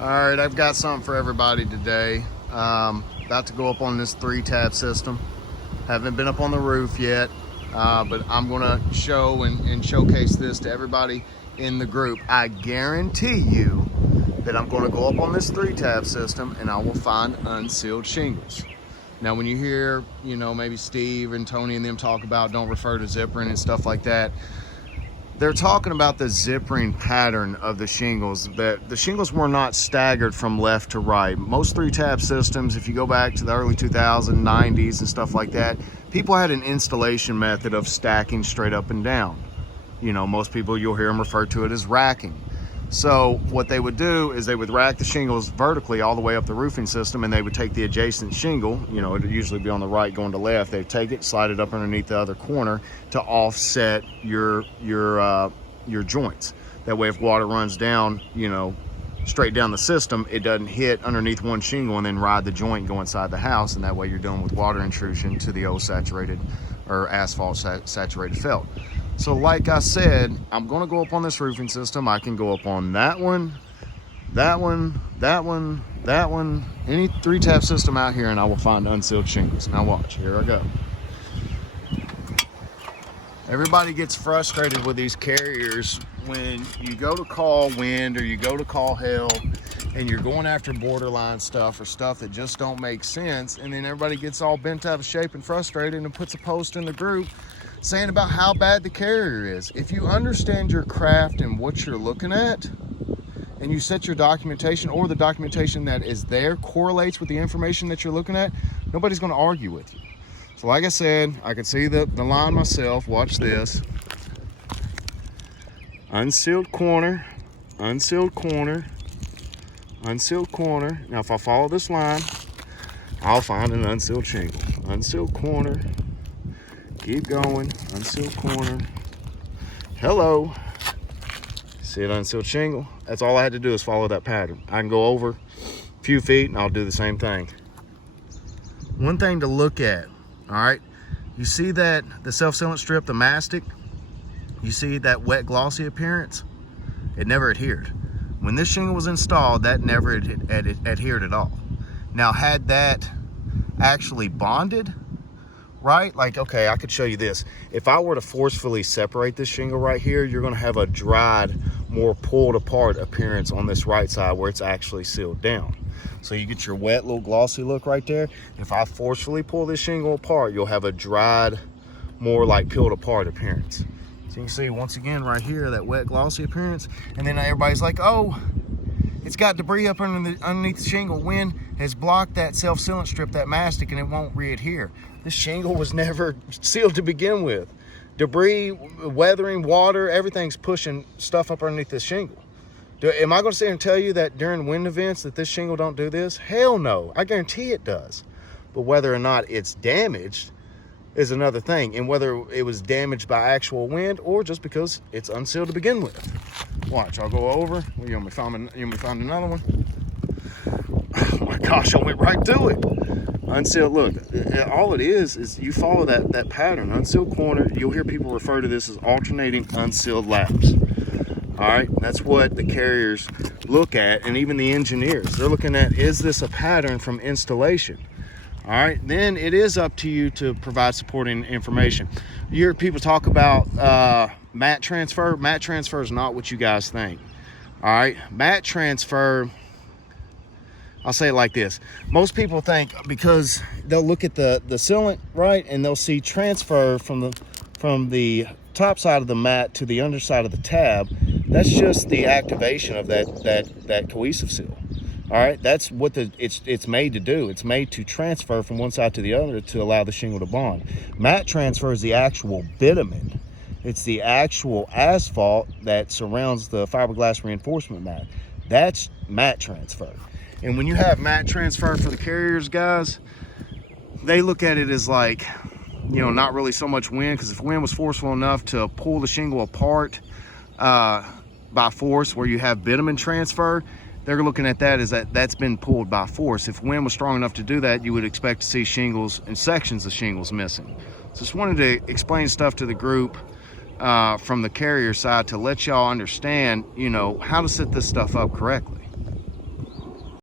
All right, I've got something for everybody today. About to go up on this 3-tab system. Haven't been up on the roof yet, but I'm gonna show and showcase this to everybody in the group. I guarantee you that I'm gonna go up on this 3-tab system and I will find unsealed shingles. Now, when you hear, maybe Steve and Tony and them talk about don't refer to zippering and stuff like that, they're talking about the zippering pattern of the shingles, that the shingles were not staggered from left to right. Most 3-tab systems, if you go back to the early 2000s, 90s and stuff like that, people had an installation method of stacking straight up and down. Most people, you'll hear them refer to it as racking. So what they would do is they would rack the shingles vertically all the way up the roofing system, and they would take the adjacent shingle, it would usually be on the right going to left. They'd take it, slide it up underneath the other corner to offset your joints. That way, if water runs down, straight down the system, it doesn't hit underneath one shingle and then ride the joint and go inside the house. And that way you're dealing with water intrusion to the old saturated or asphalt saturated felt. So like I said, I'm gonna go up on this roofing system. I can go up on that one, that one, that one, that one, any 3-tab system out here, and I will find unsealed shingles. Now watch, here I go. Everybody gets frustrated with these carriers when you go to call wind or you go to call hail and you're going after borderline stuff or stuff that just don't make sense, and then everybody gets all bent out of shape and frustrated and puts a post in the group saying about how bad the carrier is. If you understand your craft and what you're looking at, and you set your documentation, or the documentation that is there correlates with the information that you're looking at, nobody's going to argue with you. So like I said, I can see the line myself. Watch this. Unsealed corner, unsealed corner, unsealed corner. Now if I follow this line, I'll find an unsealed shingle. Unsealed corner. Keep going, unsealed corner. Hello. See an unsealed shingle? That's all I had to do is follow that pattern. I can go over a few feet and I'll do the same thing. One thing to look at, all right? You see that, the self-sealant strip, the mastic? You see that wet glossy appearance? It never adhered. When this shingle was installed, that never adhered at all. Now, had that actually bonded, right? Like, okay, I could show you this. If I were to forcefully separate this shingle right here, you're gonna have a dried, more pulled apart appearance on this right side where it's actually sealed down. So you get your wet little glossy look right there. If I forcefully pull this shingle apart, you'll have a dried, more like peeled apart appearance. So you can see once again right here, that wet glossy appearance. And then everybody's like, oh, it's got debris up underneath the shingle. Wind has blocked that self-sealant strip, that mastic, and it won't re-adhere. This shingle was never sealed to begin with. Debris, weathering, water, everything's pushing stuff up underneath this shingle. Am I going to sit here and tell you that during wind events that this shingle don't do this? Hell no. I guarantee it does. But whether or not it's damaged is another thing. And whether it was damaged by actual wind or just because it's unsealed to begin with. Watch, I'll go over. You want me to find another one? Oh my gosh, I went right to it. Unsealed, look, all it is you follow that pattern. Unsealed corner, you'll hear people refer to this as alternating unsealed laps. All right, that's what the carriers look at, and even the engineers. They're looking at, is this a pattern from installation? All right, then it is up to you to provide supporting information. You hear people talk about mat transfer. Mat transfer is not what you guys think. All right, mat transfer, I'll say it like this. Most people think, because they'll look at the sealant, right, and they'll see transfer from the top side of the mat to the underside of the tab. That's just the activation of that cohesive seal. All right, that's what it's made to do. It's made to transfer from one side to the other to allow the shingle to bond. Mat transfer is the actual bitumen. It's the actual asphalt that surrounds the fiberglass reinforcement mat. That's mat transfer. And when you have mat transfer for the carriers, guys, they look at it as like, not really so much wind, because if wind was forceful enough to pull the shingle apart by force, where you have bitumen transfer, they're looking at that as that's been pulled by force. If wind was strong enough to do that, you would expect to see shingles and sections of shingles missing. So just wanted to explain stuff to the group from the carrier side to let y'all understand, how to set this stuff up correctly.